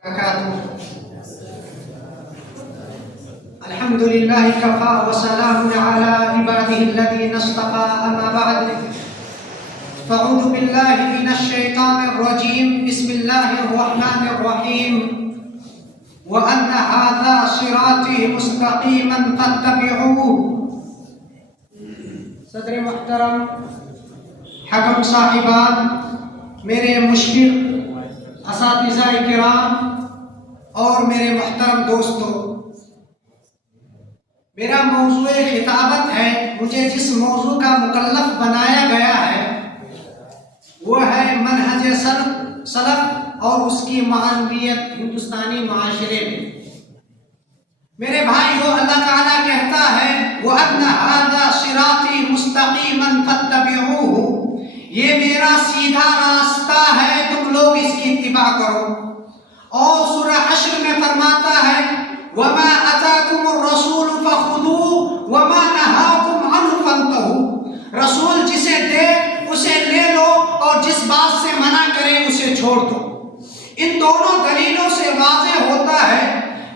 الحمد لله كفى وسلام على عباده الذين اصطفى أما بعد فأعوذ بالله من الشيطان الرجيم بسم الله الرحمن الرحيم وأن هذا صراطي مستقيما فاتبعوه. صدر محترم، حکم صاحبان، میرے مشفق اساتذہ کرام اور میرے محترم دوستو، میرا موضوع خطابت ہے، مجھے جس موضوع کا مکلف بنایا گیا ہے وہ ہے منہج سلف اور اس کی معنویت ہندوستانی معاشرے میں. میرے بھائیو، اللہ تعالیٰ کہتا ہے وَأَنَّ هَذَا صِرَاطِي مُسْتَقِيمًا فَاتَّبِعُوهُ، یہ میرا سیدھا راستہ ہے، تم لوگ اس کی اتباع کرو. اور سورہ حشر میں فرماتا ہے وَمَا أَتَاكُمُ الرَّسُولُ فَخُذُوهُ وَمَا نَهَاكُمْ عَنْهُ فَانْتَهُوا، رسول جسے دے اسے لے لو اور جس بات سے منع کرے اسے چھوڑ دو. ان دونوں دلیلوں سے واضح ہوتا ہے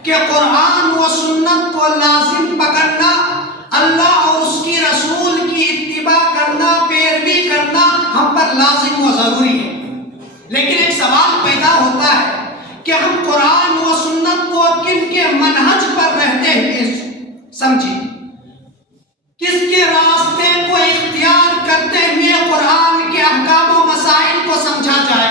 کہ قرآن و سنت کو لازم پکڑنا، اللہ اور اس کی رسول کی اتباع کرنا، پیروی کرنا ہم پر لازم و ضروری ہے. لیکن ایک سوال پیدا ہوتا ہے کہ ہم قرآن و سنت کو کن کے منہج پر رہتے ہوئے سمجھیں، کس کے راستے کو اختیار کرتے ہوئے قرآن کے احکام و مسائل کو سمجھا جائے.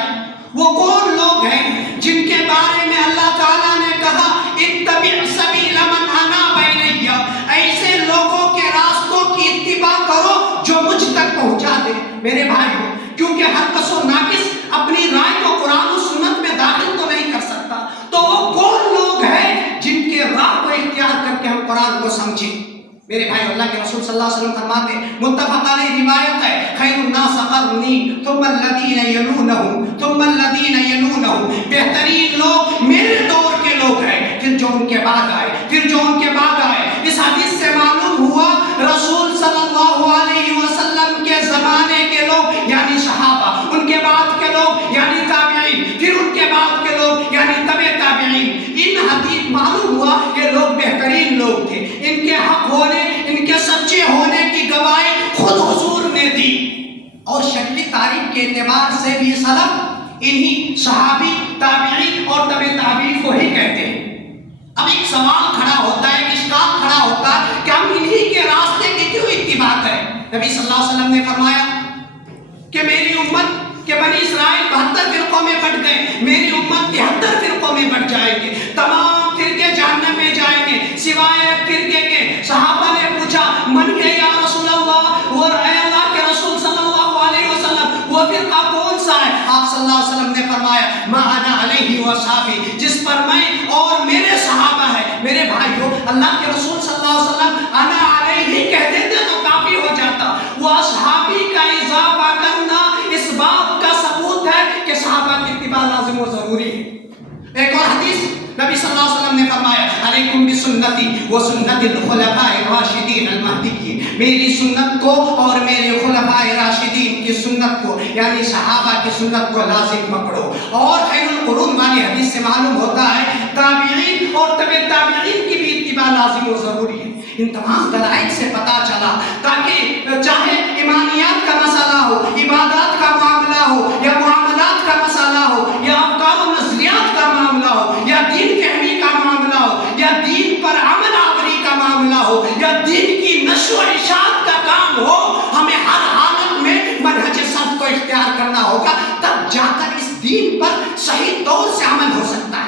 وہ کون لوگ ہیں جن کے بارے میں اللہ تعالیٰ نے کہا اتبع سبیل من اناب الیہ، ایسے لوگوں کے راستوں کی اتباع کرو جو مجھ تک پہنچا دے. میرے بھائیو، کیونکہ ہر کس و ناقص اپنی رائے کو قرآن و سنت میں داخل تو نہیں کر سکتا، تو وہ کون لوگ ہیں جن کے راہ کو اختیار کر کے ہم قرآن کو سمجھیں. میرے بھائی، اللہ کے رسول صلی اللہ علیہ وسلم فرماتے ہیں، متفق علیہ روایت ہے، خیر الناس قرنی ثم الذین یلونہم ثم الذین یلونہم، بہترین لوگ میرے دور کے لوگ ہیں، پھر جو ان کے بعد آئے، پھر جو ان کے بعد آئے. اس حدیث سے معلوم ہوا رسول صلی اللہ علیہ وسلم کے زمانے کے لوگ یعنی صحابہ، ان کے بعد کے لوگ یعنی تابعین، پھر ان کے بعد کے لوگ یعنی تبع تابعین. ان حدیث معلوم ہوا یہ لوگ بہترین لوگ تھے. ان کے حق ہونے، ان کے سچے ہونے کی گواہی خود حضور نے دی. اور شکلی تاریخ کے اعتبار سے بھی سلف انہی صحابی، تابعین اور تبع تابعین کو ہی کہتے ہیں. اب ایک سوال کھڑا ہوتا ہے، ایک اشکال کھڑا ہوتا ہے کہ ہم انہی کے راستے کی کیوں اتباع کریں. نبی صلی اللہ علیہ وسلم نے فرمایا کہ میری امت کہ بنی اسرائیل 72 فرقوں میں بٹ گئے، میری امت 73 فرقوں میں بٹ جائیں گے، تمام فرقے جہنم میں جائیں گے سوائے ایک فرقے کے. صحابہ نے پوچھا من ہے یا رسول اللہ، اور اے اللہ کے رسول صلی اللہ علیہ وسلم وہ فرقہ کون سا ہے؟ آپ صلی اللہ علیہ وسلم نے فرمایا ما انا علیہ واصحابی، جس پر میں اور میرے صحابہ ہیں. میرے بھائیو، اللہ کے رسول صلی اللہ علیہ وسلم انا علیہ کہہ دیتے تو کافی ہو جاتا. وہ اصحابی کا اضافہ کرنا اس بات کا ثبوت ہے کہ صحابہ کی اتباع لازم و ضروری ہے. ایک اور حدیث نبی صلی اللہ علیہ وسلم نے فرمایا علیکم بسنتی و سنت الخلفاء الراشدین المہدیین، میری سنت کو اور میرے خلفاء راشدین کی سنت کو یعنی صحابہ کی سنت کو لازم پکڑو. اور خیر القرون والی حدیث سے معلوم ہوتا ہے تابعین اور تبع تابعین کی بھی اتباع لازم و ضروری ہے. ان تمام دلائل سے پتا چلا تاکہ چاہے ایمانیات کا مسئلہ ہو، عبادات کا معاملہ ہو، یا معاملات کا مسئلہ ہو، یا افکار و نظریات کا معاملہ ہو، یا دین فہمی کا معاملہ ہو، یا دین پر عمل آوری کا معاملہ ہو، یا دین کی نشر و اشاعت کا کام ہو، ہمیں ہر حالت میں منہج سلف کو اختیار کرنا ہوگا، تب جا کر اس دین پر صحیح طور سے عمل ہو سکتا ہے.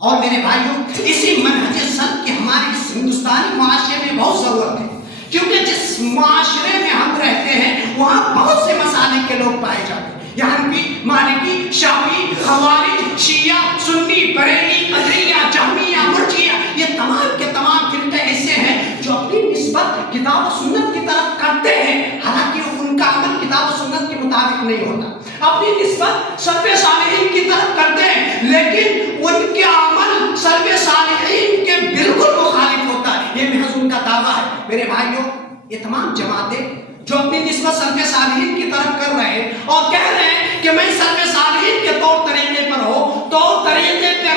اور میرے بھائیوں، اسی منہج سلف کی ہمارے اس ہندوستانی معاشرے میں بہت ضرورت ہے، کیونکہ جس معاشرے میں ہم رہتے ہیں وہاں بہت سے مسالک کے لوگ پائے جاتے ہیں، یہاں بھی مالکی، شافعی، خوارج، شیعہ، سنی، بریلی، قدریہ، جہمیہ، مرجئیہ، یہ تمام کے تمام فرقے ایسے ہیں جو اپنی نسبت کتاب و سنت کی طرف کرتے ہیں، حالانکہ ان کا عمل کتاب و سنت کے مطابق نہیں ہوتا. اپنی نسبت سلف صالحین کی طرف کرتے ہیں، لیکن ان کے عمل سلف صالحین کے بالکل مخالف ہوتا ہے. یہ محض ان کا دعویٰ ہے. میرے بھائیوں، یہ تمام جماعتیں جو اپنی نسبت سلف صالحین کی طرف کر رہے ہیں اور کہہ رہے ہیں کہ میں سلف صالحین کے طور طریقے پر ہو، طور طریقے پر